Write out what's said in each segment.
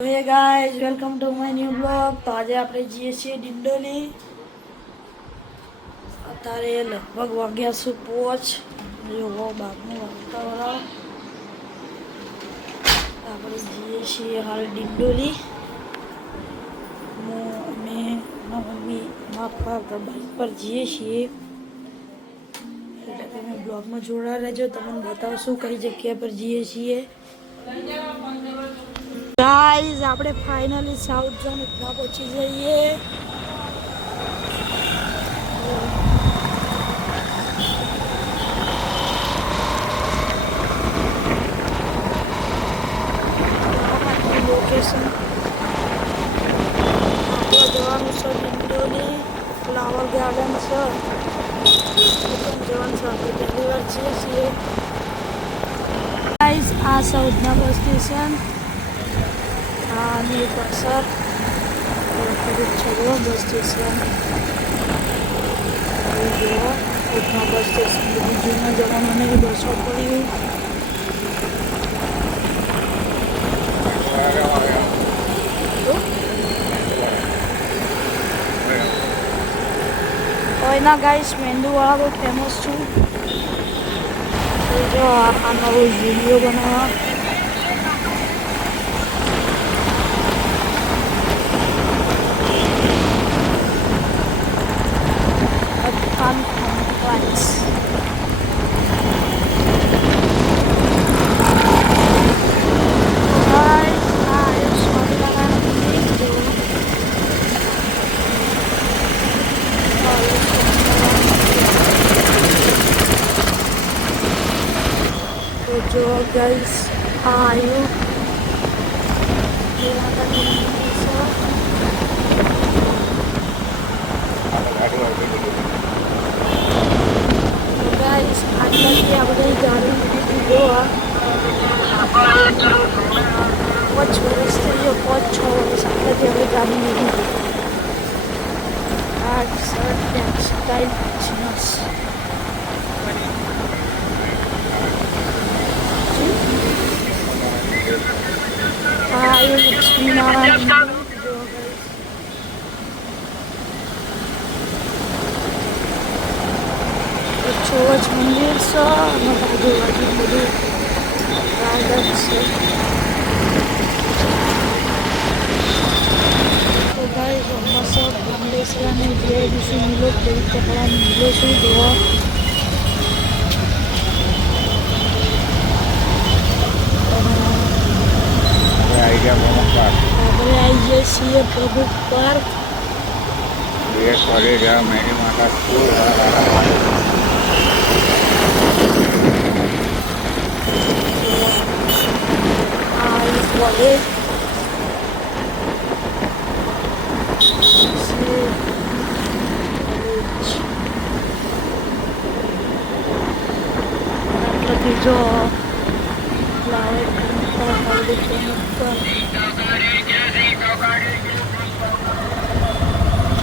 Hey guys welcome to my new blog. તો આજે આપણે જઈએ છીએ ડિંડોલી. અત્યારે લગભગ વાગ્યા છે પોચ. જોવો બહારનું વાતાવરણ. આપણે જઈએ છીએ હાલ ડિંડોલી. અમે મમ્મી પપ્પા બાઈક પર જઈએ છીએ. એટલે તમે બ્લોગમાં જોડા રહેજો. તમને બતાવશું કઈ જગ્યા પર જઈએ છીએ. ગાઈઝ આપણે ફાઇનલી સાઉથ ઝોન એટલા પહોંચી જઈએ. લોકેશન આપણે જવાનું છે ડિંડોલી. ફ્લાવર ગાર્ડન છે. જવાનું છે. આપણે પહેલી વાર જઈએ છીએ. ગાઈઝ આ સાઉથના બસ સ્ટેશન. ની પાછળ છોડો બસ સ્ટેશન. બસ સ્ટેશન બધી જૂના જમાનાની બસો પડી. કોઈના ગાઈસ મેંદુવાળા બહુ ફેમસ છું. જો આ નવો વિડીયો બનાવવા. જો ગાઈસ આવ્યું ગાઈસ આટલાથી આપણે ગાડી જોવા 5 વર્ષ થઈ ગયો. 5-6 વર્ષ આટલાથી આપણે ગાડી લીધી. આ શર્ટ સ્ટાઇલ બિઝનેસ. લક્ષ્મીનારાયણ ચોજ મંદિર છે અને આજુબાજુ બધું ગાર્ડન છે. તો ગાઈસ મસ્ત ગાંડેસરાની જીઆઈડીસી મિલો જેવી કપડાની મિલો છે જોવા. આપણે આવી જઈએ છીએ પ્રભુ પાર્ક. કોલેજ જો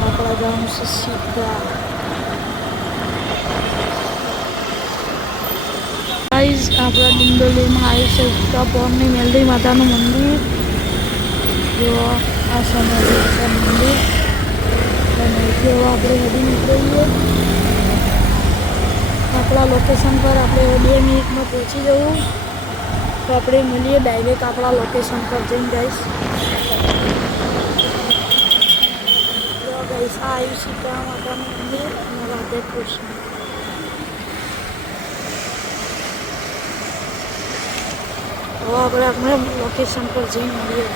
આપણા ગામ છે સીધા. આપણા ડિંડોલીમાં આવી છે ઉત્તાપોરની મેલડી માતાનું મંદિર. જો આ સમય મંદિર અને જો આપણે હજી નીકળીએ આપણા લોકેશન પર. આપણે 2 મિનિટમાં પહોંચી જવું. તો આપણે મળીએ ડાયરેક્ટ આપણા લોકેશન પર જઈને. ગાઈસ આ આવ્યું સીતા માતાનું મંદિર અને રાધે કૃષ્ણ. હવે આપણે લોકેશન પર જઈને મળીએ.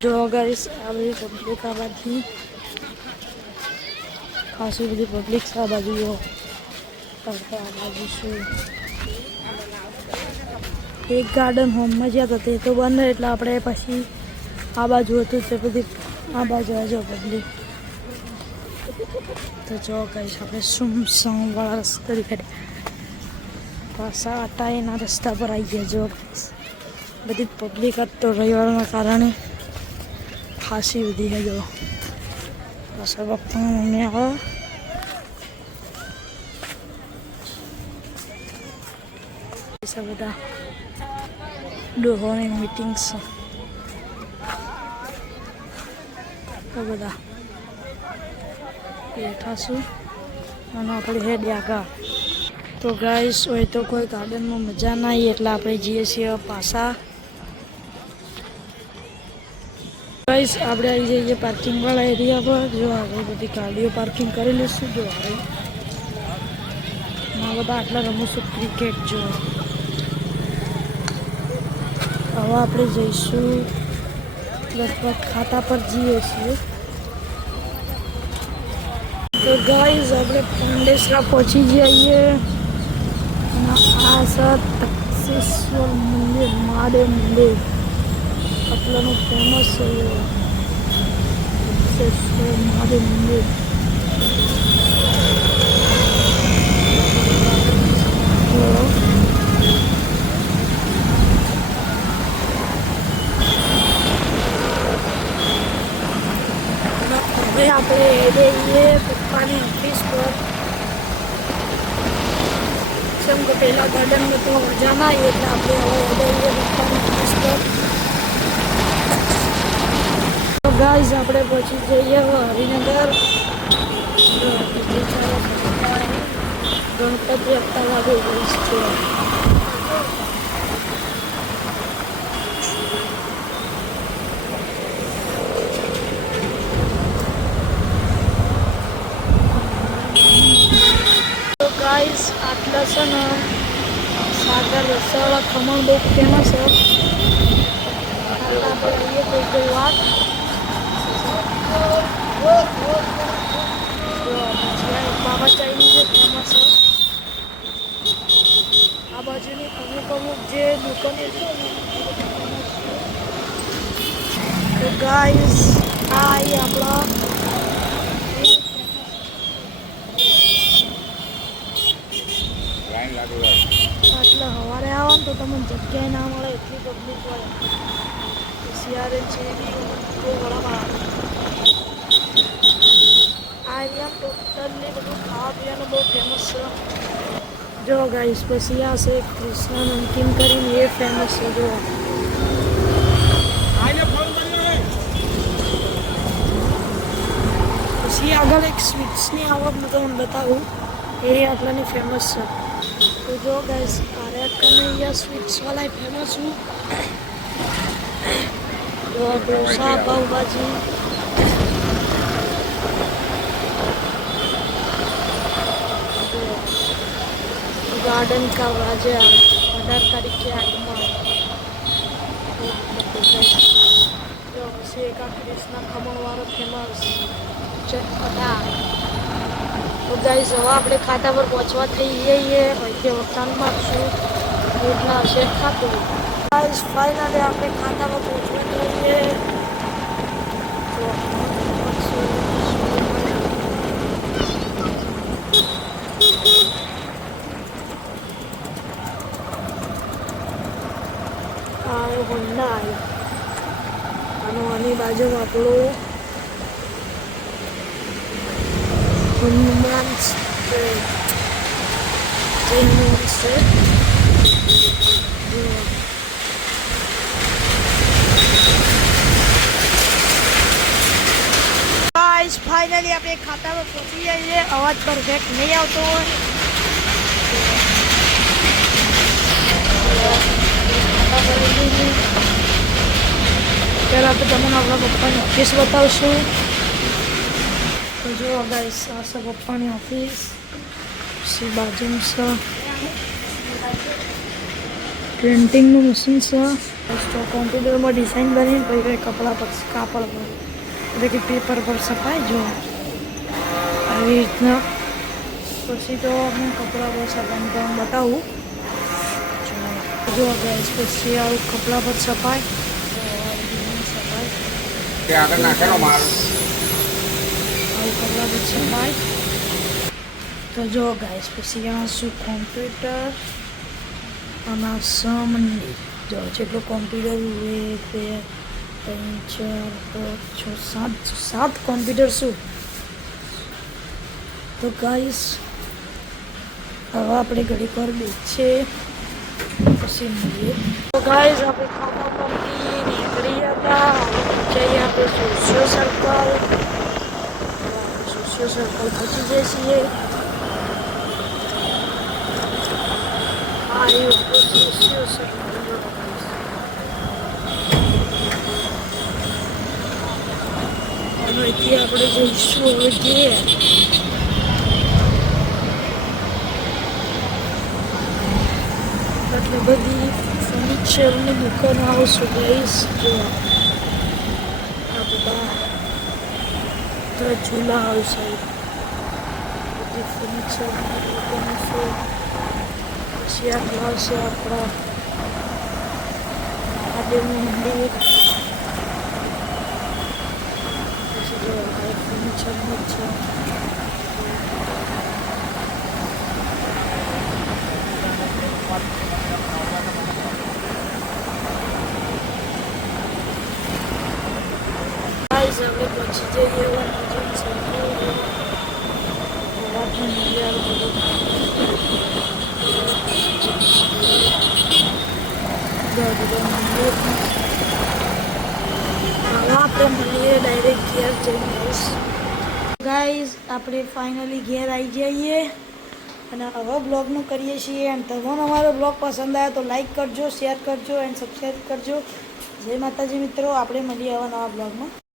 જો ગાઈસ આ બધી પબ્લિક આ બાજુ ખાસી બધી પબ્લિક આ બાજુ જો આ બાજુ છે એક ગાર્ડન હોમમાં જ્યાં હતા તે તો બંધ એટલે આપણે પછી આ બાજુ હતું તે બધી આ બાજુ આવજો પબ્લિક તો જો ગાઈસ આપણે સુમસામવાળા રસ્તા દેખાડ્યા પાછા આટાઈના રસ્તા પર આવી ગયા જો બધી પબ્લિક આજ તો રવિવારના કારણે ખાસી બધી છે જો પાછા પપ્પા મમ્મી આવે બધા ડોહોની મીટિંગ્સ બધા બેઠા છું અને આપણે હેડ આગળ તો ગાઈસ હોય તો કોઈ ગાર્ડનમાં મજા ના આવી એટલે આપણે જઈએ છીએ પાછા ગાઈસ આપણે આવી જઈએ પાર્કિંગવાળા એરિયા પર જો આપણે બધી ગાડીઓ પાર્કિંગ કરી લઈશું જો હવે બધા આટલા રમું ક્રિકેટ જો હવે આપણે જઈશું લગભગ ખાતા પર જઈએ છીએ તો ગાઈસ આપણે પાંડેસરા પહોંચી જઈએ અને આ સર તક્ષેશ્વર મંદિર મહાદેવ મંદિર આટલાનું ફેમસ છે તક્ષેશ્વર મહાદેવ મંદિર હવે આપણે જઈએ પપ્પાની ઓફિસ પર કેમ કે પહેલા ગાર્ડનમાં તો મજા ના આવી એટલે આપણે હવે જઈએ પપ્પાની ઓફિસ પર તો ગાઈસ આપણે પછી જઈએ હરિનગર ગણપતિ આપતા વાગે ગઈશ છે ગાઈસ આટલા છે ને સાગર રસાવાળા ખમણ બહુ ફેમસ છે આપણે કોઈ વાત બાબા ચાઈની જે ફેમસ છે આ બાજુની અમુક જે દુકાને છે તો ગાઈસ આ આપણા એટલે સવારે આવો ને તો તમને જગ્યાએ ના મળે એટલી પબ્લિક હોય શિયાળે છે બહુ વડામાં આ એરિયા ટોટલી બધું ખાવા પીવાનું બહુ ફેમસ છે જો ગાઈસ પછી આ છે કૃષ્ણ નમકીન કરીને એ ફેમસ છે જો પછી આગળ એક સ્વીટ્સની આવક હું તમને બતાવું એ આટલાની ફેમસ છે तो जो गैस कन्हैया स्वीट्स वाला फेमस हूँ जो डोसा पाव भाजी गार्डन का राजा 18 तारीख के आगमन जो का कृष्णा खमण वाला फेमस चटपटा तो गाइस हवा આપણે ખાતા પર પહોંચવા થઈ જઈએ અહીંથી વખાણ મારશું એટલા હશે ખાતું ગાઈસ ફાઇનલી આપણે ખાતા પર પહોંચવા જઈએ આ હોન્ડા અને આની બાજુમાં આપણું હનુમાન છે ગાઈસ ફાઇનલી આપણે ખાતામાં પહોંચી જઈએ અવાજ પરફેક્ટ નહીં આવતો હોય પહેલાં તો તમને આપણા પપ્પાની ઓફિસ બતાવશું તો જો ગાઈસ આ છે પપ્પાની ઓફિસ પછી બાજુમાં છે પ્રિન્ટિંગનું મશીન છે તો કોમ્પ્યુટરમાં ડિઝાઇન બનીને પછી કપડા પર કાપડ પર એટલે કે પેપર પર છપાય જો આવી રીતના પછી તો આપણે કપડા પર છપાઈને તો હું બતાવું જો ગેસ પછી આવું કપડા પર છપાય આગળ નાખેલો માલ આવું કપડા પર છપાય તો જો ગાઈસ પછી આ શું કોમ્પ્યુટર અને સામાન્ય જો જેટલું કોમ્પ્યુટર 1 2 3 4 5 6 7 કોમ્પ્યુટર શું તો ગાઈસ હવે આપણે ઘડી પર બેસીએ પછી મળીએ તો ગાઈસ આપણે ખાતા પરથી નીકળી હતા જઈએ આપણે સોશિયો સર્કલ પહોંચી જઈએ છીએ આ એ સોશિયો સર્કલ અહીંથી આપણે જઈશું હવે ઘેર એટલે બધી ફર્નિચરની દુકાનો આવશું ગઈશ જો આ બધા ઝૂલા આવશે બધી ફર્નિચરની દુકાનો છે પછી આ ક્લાસ છે આપણા મહાદેવનું મંદિર પછી જો આ ફર્નિચરનું છે હવે પહોંચી જઈએ આપણે મળીએ ડાયરેક્ટ ઘેર જઈને ગાઈઝ આપણે ફાઇનલી ઘેર આવી જઈએ અને હવે બ્લોગનું કરીએ છીએ અને તમને અમારો બ્લોગ પસંદ આવ્યો તો લાઈક કરજો શેર કરજો એન્ડ સબસ્ક્રાઈબ કરજો જય માતાજી મિત્રો આપણે મળીએ આવા નવા બ્લોગમાં